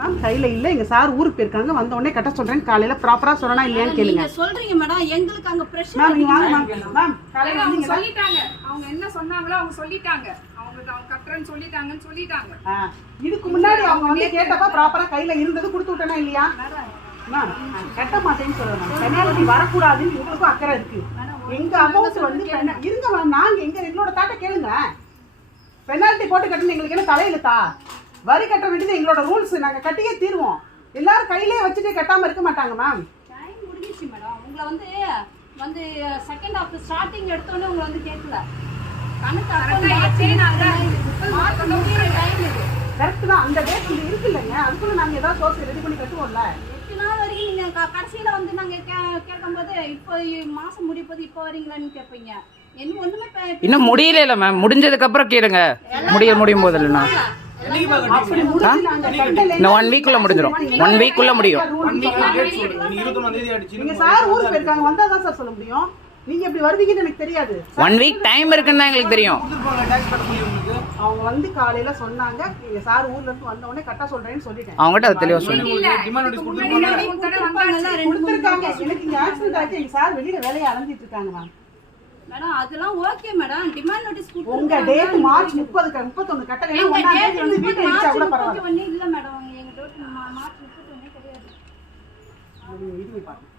Ma'am கையில இல்ல, எங்க சார் ஊருக்கு போயிருக்காங்க, வந்த உடனே கட்ட சொல்றேன். காலையில ப்ராப்பரா சொல்லணும் இல்லையான்னு கேளுங்க. நீங்க சொல்றீங்க மேடம், எங்களுக்கு அங்க பிரஷர். மேம் நீங்க வாங்க மேம். காலையில அவங்க சொல்லிட்டாங்க, அவங்க என்ன சொன்னாங்களோ அவங்க சொல்லிட்டாங்க, அவங்க கட்டுறேன்னு சொல்லிட்டாங்க. இதுக்கு முன்னாடி அவங்க வந்து கேட்டப்ப ப்ராப்பரா கையில இருந்தது கொடுத்து விட்டனா இல்லையா? மேம் கட்ட மாட்டேன்னு சொல்றேன். பெனால்டி வரக்கூடாதுன்னு உங்களுக்கும் அக்கறை இருக்கு. எங்க அமௌண்ட் வந்து இருங்க மேம், நாங்க எங்களோட தாட்ட கேளுங்க. பெனால்டி போட்டு கட்டணும் எங்களுக்கு என்ன தலையிலத்தா? வரி கட்ட வேண்டியது எங்களோட ரூல்ஸ், நாங்க கட்டியே தீர்வோம். எல்லாரும் கையிலே வச்சுட்டு கட்டாம இருக்க மாட்டாங்க மேம். டைம் முடிஞ்சிச்சு மேடம். உங்களை வந்து செகண்ட் ஹாஃப் ஸ்டார்டிங் எடுத்தோன்னே உங்களை வந்து கேட்கல. கணக்கு கரெக்ட் தான், அந்த டேட் இது இருக்கு இல்லைங்க, அதுக்குள்ள நாங்க ஏதாவது சோர்ஸ் ரெடி பண்ணி கட்டுவோம்ல. 8 நாள் வரைக்கும் நீங்க கடைசியில வந்து நாங்க கேட்கும்போது இப்போ மாசம் முடிய போது இப்போ வரீங்களான்னு கேட்பீங்க. என்ன ஒண்ணுமே இன்னும் முடியல மேம், முடிஞ்சதுக்கு அப்புறம் கேளுங்க. முடியும் போது இல்லைன்னா இன்னும் 1 வீக்குள்ள முடிஞ்சிடும். 1 வீக்குள்ள முடியும். நீங்க சார் ஊருக்கு போயிருக்காங்க, வந்தாதான் சார் சொல்ல முடியும். நீங்க எப்படி வருவீங்கன்னு எனக்கு தெரியாது. 1 வீக் டைம் இருக்குன்னு தான் எங்களுக்கு தெரியும். அவங்க வந்து காலையில சொன்னாங்க, நீங்க சார் ஊர்ல இருந்து வந்த உடனே கட்ட சொல்றேன்னு சொல்லிட்டேன். அவங்ககிட்ட அது தெளிவா சொல்லுங்க. கொடுத்திருக்காங்க. எனக்கு இங்க ஆக்சிடென்ட் ஆச்சு, எங்க சார் வெளியில வேலையை அலைஞ்சிட்டு இருக்காங்க மேம். மேடம் அதெல்லாம் ஓகே மேடம். டிமாண்ட் நோட்டீஸ் கொடுத்து உங்க டேட் மார்ச் 30 31 கட்டவே 1ஆம் தேதி வந்து வீட்ல இடிச்சா கூட பரவாயில்லை. இல்ல மேடம், எங்க டேட் மார்ச் 31 கிடையாது. இது பாருங்க.